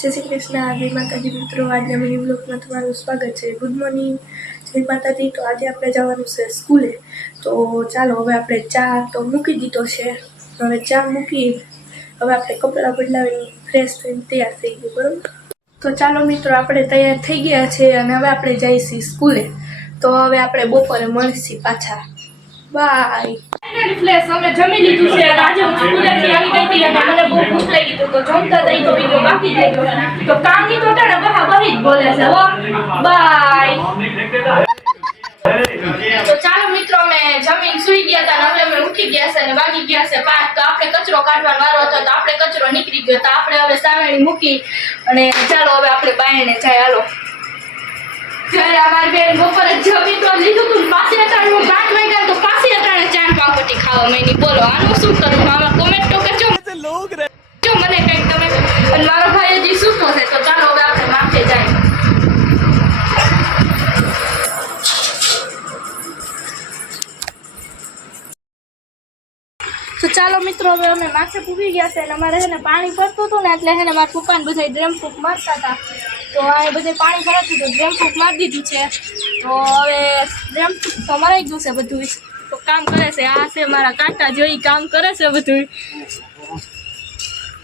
જય શ્રી કૃષ્ણ. આજે માતાજી મિત્રો, આજે મિની બ્લોગમાં તમારું સ્વાગત છે. ગુડ મોર્નિંગ જય માતાજી. તો આજે આપણે જવાનું છે સ્કૂલે. તો ચાલો, હવે આપણે ચા તો મૂકી દીધો છે. હવે ચા મૂકી, હવે આપણે કપડાં બદલાવીને ફ્રેશ થઈને તૈયાર થઈ ગયું, બરાબર? તો ચાલો મિત્રો, આપણે તૈયાર થઈ ગયા છે અને હવે આપણે જઈશું સ્કૂલે. તો હવે આપણે બપોરે મળીશું પાછા. બાય અમે જમી લીધું છે અને આજે હું સ્કૂલેથી આવી ગઈ હતી અને મને તો તો તો તો તો તો ચાલો મિત્રો જમીન સુઈ ગયા હવે ઉઠી ગયા અને વાગી ગયા પાંચ. તો આપણે કચરો કાઢવાનો વારો તો આપણે કચરો નીકળી ગયો. તો આપણે હવે સામેણી મૂકી અને ચાલો હવે આપણે બાયણે જાય. હાલો. જ્યારે અમારી બેન તો લીધું હતું ને પાછી પાંચ વાગ્યા તો અટાણે ચાર પાપટી ખાવા માંડી. બોલો, આનું શું કરું? તો મને તો ચાલો મિત્રો, હવે અમે માથે પૂગી ગયા છે અને અમારે છે ને પાણી પડતું હતું ને એટલે છે ને મારા પપ્પાને બધા ડ્રેમ ફૂક મારતા હતા. તો આ બધે પાણી ભરાતું હતું ડ્રેમ ફૂક મારી દીધું છે. તો હવે ડ્રેમ ફૂક તો મરાઈ ગયું છે બધું તો કામ કરે છે, આ છે મારા કાંટા જોઈ કામ કરે છે બધું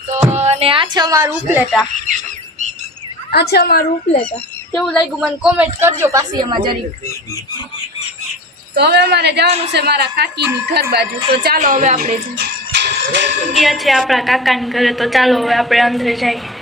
તો અને આ છે અમારું ઉપલેટા. આ છે અમારું ઉપલેટા. કેવું લાગ્યું મને કોમેન્ટ કરજો પાછી એમાં જરી તો હવે અમારે જવાનું છે મારા કાકીની ઘર બાજુ. તો ચાલો હવે આપણે ગયા છે આપણા કાકાની ઘરે, તો ચાલો હવે આપણે અંદર જઈએ.